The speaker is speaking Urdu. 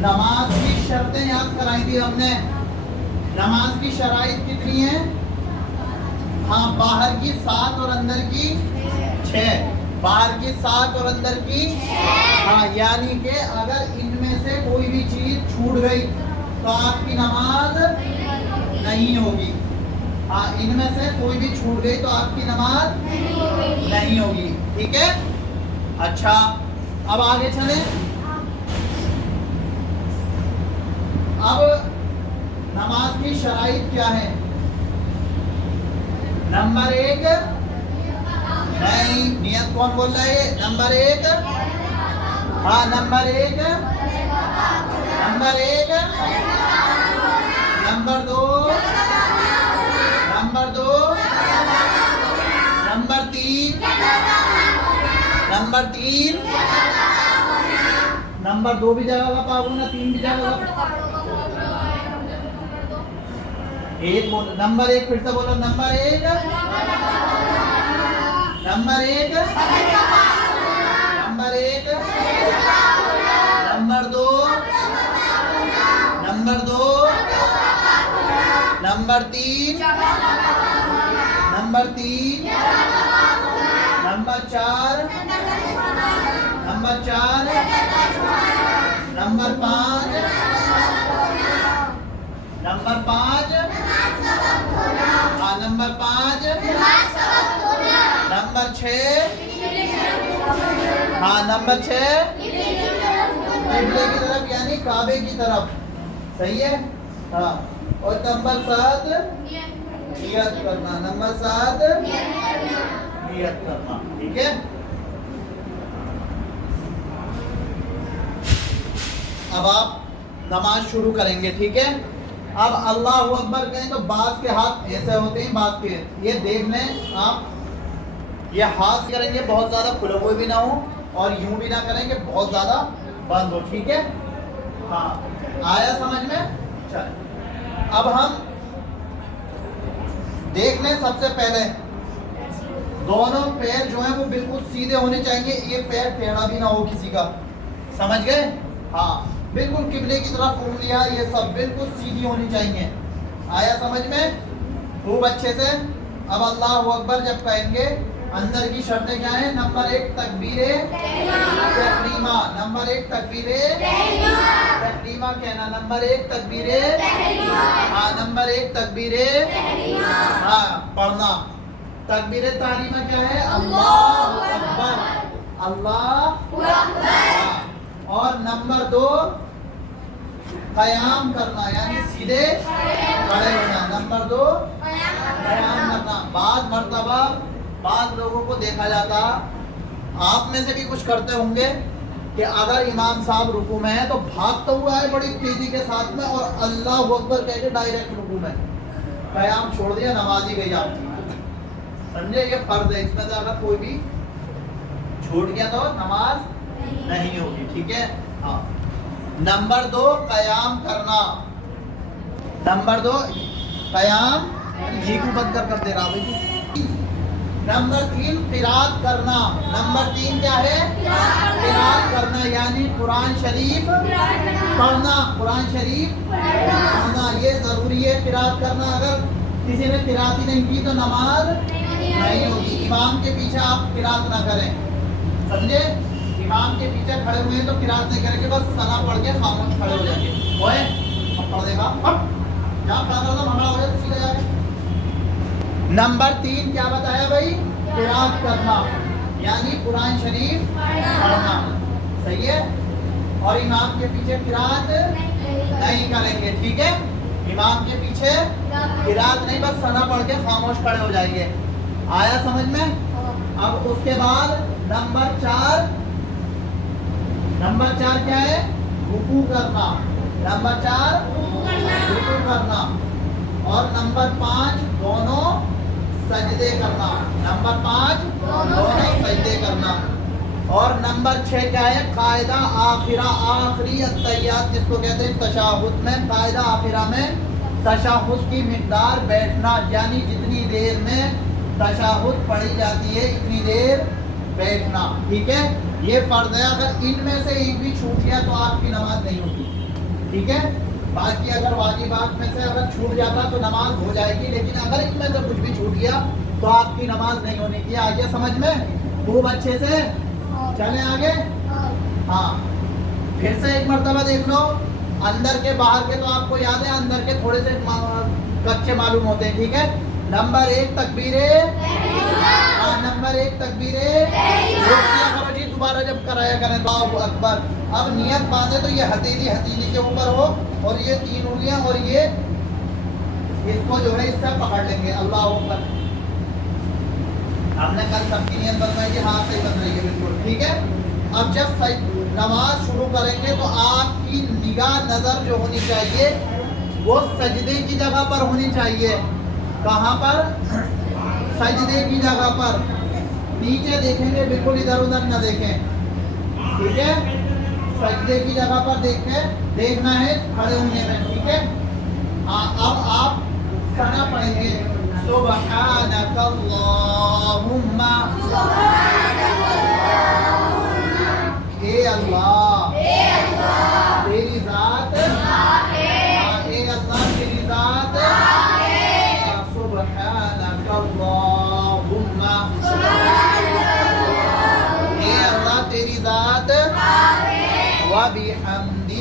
نماز کی شرطیں یاد کرائی تھی ہم نے. نماز کی شرائط کتنی ہیں؟ ہاں، باہر کی 7 اور اندر کی 6. باہر کی 7 اور اندر کی ہاں، یعنی کہ اگر ان میں سے کوئی بھی چیز چھوٹ گئی تو آپ کی نماز نہیں ہوگی. ہاں، ان میں سے کوئی بھی چھوٹ گئی تو آپ کی نماز نہیں ہوگی. ٹھیک ہے. اچھا، اب آگے چلیں. اب نماز کی شرائط کیا ہے؟ نمبر 1 نہیں، نیت کون بول رہا ہے؟ نمبر 1 ہاں، number 1 number 1 number 2 number 2 number 3 number 3 number 2 بھی جائے گا پابو نا، 3 بھی جائے گا. ایک بولو، نمبر 1 پھر سے بولو. Number 1 number 1 number 1 number 2 number 2 number 3 number 3 number 4 number 4 number 5 number 5 ہاں، نمبر 5 نمبر 6 ہاں، نمبر 6 قبلے کی طرف یعنی کعبے کی طرف. صحیح ہے. ہاں، اور نمبر 7 نیت کرنا. نمبر 7 نیت کرنا. ٹھیک ہے. اب آپ نماز شروع کریں گے. ٹھیک ہے. اب اللہ اکبر کہیں تو بعض کے ہاتھ ایسے ہوتے ہیں، بعض کے یہ دیکھ لیں آپ. یہ ہاتھ کریں گے بہت زیادہ کھلے ہوئے بھی نہ ہو اور یوں بھی نہ کریں کہ بہت زیادہ بند ہو. ٹھیک ہے. ہاں، آیا سمجھ میں؟ چل اب ہم دیکھ لیں. سب سے پہلے دونوں پیر جو ہیں وہ بالکل سیدھے ہونے چاہیے. یہ پیر ٹیڑھا بھی نہ ہو کسی کا. سمجھ گئے؟ ہاں، بالکل قبلے کی طرف انگلیاں یہ سب بالکل سیدھی ہونی چاہیے. آیا سمجھ میں؟ خوب اچھے سے. اب اللہ اکبر جب کہیں گے اندر کی شرطیں کیا ہیں؟ نمبر 1 تکبیر تحریمہ. نمبر 1 تکبیر تحریمہ کہنا. نمبر 1 تکبیر ہاں، نمبر 1 تکبیر ہاں پڑھنا. تکبیر تحریمہ کیا ہے؟ اللہ اکبر. اللہ اکبر. اور نمبر 2 قیام کرنا یعنی سیدھے کھڑے ہونا. نمبر 2 قیام کرنا. بعض لوگوں کو دیکھا جاتا، آپ میں سے بھی کچھ کرتے ہوں گے کہ اگر امام صاحب رکوع میں ہے تو بھاگتا ہوا ہے بڑی تیزی کے ساتھ میں اور اللہ اکبر کہہ کے ڈائریکٹ رکوع میں. قیام چھوڑ دیا، نماز ہی گئی آپ کی. سمجھے؟ یہ فرض ہے. اس میں سے اگر کوئی بھی چھوٹ گیا تو نماز نہیں ہوگی. ٹھیک ہے. ہاں. نمبر 2 قیام کرنا. نمبر 2 قیام جی کو بند کر دے رہا بھائی. نمبر 3 قرات کرنا. نمبر 3 کیا ہے؟ قرات کرنا یعنی قرآن شریف پڑھنا. قرآن شریف پڑھنا یہ ضروری ہے. قرات کرنا. اگر کسی نے قرات ہی نہیں کی تو نماز نہیں ہوگی. امام کے پیچھے آپ قرات نہ کریں. سمجھے؟ امام کے پیچھے کھڑے ہوئے ہیں تو قرات نہیں کریں گے، بس ثنا پڑھ کے خاموش کھڑے ہو جائیں گے. ہوئے اب پڑھ دے گا جہاں پڑھا تھا ہمارا ہو جائے سیدھے جا کے. نمبر 3 کیا بتایا بھائی؟ قرات کرنا یعنی قرآن شریف پڑھنا. صحیح ہے. اور امام کے پیچھے قرات نہیں کریں گے. ٹھیک ہے. امام کے پیچھے قرات نہیں، بس ثنا پڑھ کے خاموش کھڑے ہو جائیں گے. آیا سمجھ میں؟ اب اس کے بعد نمبر 4 کیا ہے؟ رکوع کرنا. نمبر 4 رکوع کرنا. اور نمبر 5 دونوں سجدے کرنا. نمبر 5 دونوں سجدے کرنا. اور نمبر 6 کیا ہے؟ قاعدہ آخری التحیات جس کو کہتے ہیں تشہد میں. قاعدہ آخرہ میں تشہد کی مقدار بیٹھنا یعنی جتنی دیر میں تشہد پڑھی جاتی ہے اتنی دیر بیٹھنا. ٹھیک ہے. یہ فرض ہے. اگر ان میں سے ایک بھی چھوٹ گیا تو آپ کی نماز نہیں ہوتی. ٹھیک ہے. باقی اگر واجبات میں سے اگر چھوٹ جاتا تو نماز ہو جائے گی, لیکن اگر ان میں سے کچھ بھی چھوٹ گیا تو آپ کی نماز نہیں ہونے کی. آگے سمجھ میں خوب اچھے سے چلیں آگے. ہاں پھر سے ایک مرتبہ دیکھ لو, اندر کے باہر کے تو آپ کو یاد ہے, اندر کے تھوڑے سے کچے معلوم ہوتے ہیں. ٹھیک ہے, نمبر 1 تکبیر, نمبر 1 تکبیر کیا کرو جی, دوبارہ جب کرایا کریں اللہ اکبر. اب نیت باندھے تو یہ ہتھیلی کے اوپر ہو, اور یہ 3 انگلیاں اور یہ اس کو جو ہے اس سے پکڑ لیں گے. اللہ اکبر. ہم نے کل سب کی نیت بنوائی ہے, ہاتھ سے بن رہی ہے بالکل. ٹھیک ہے, اب جب نماز شروع کریں گے تو آپ کی نگاہ نظر جو ہونی چاہیے وہ سجدے کی جگہ پر ہونی چاہیے. کہاں پر؟ سجدے کی جگہ پر. نیچے دیکھیں گے, بالکل ادھر ادھر نہ دیکھیں. ٹھیک ہے, سجدے کی جگہ پر دیکھنا ہے کھڑے ہونے میں. ٹھیک ہے, اب آپ ثنا پڑھیں گے, سبحانک اللہم, اے اللہ تیری ذات, اے اللہ تیری ذات, سبحانک اللہ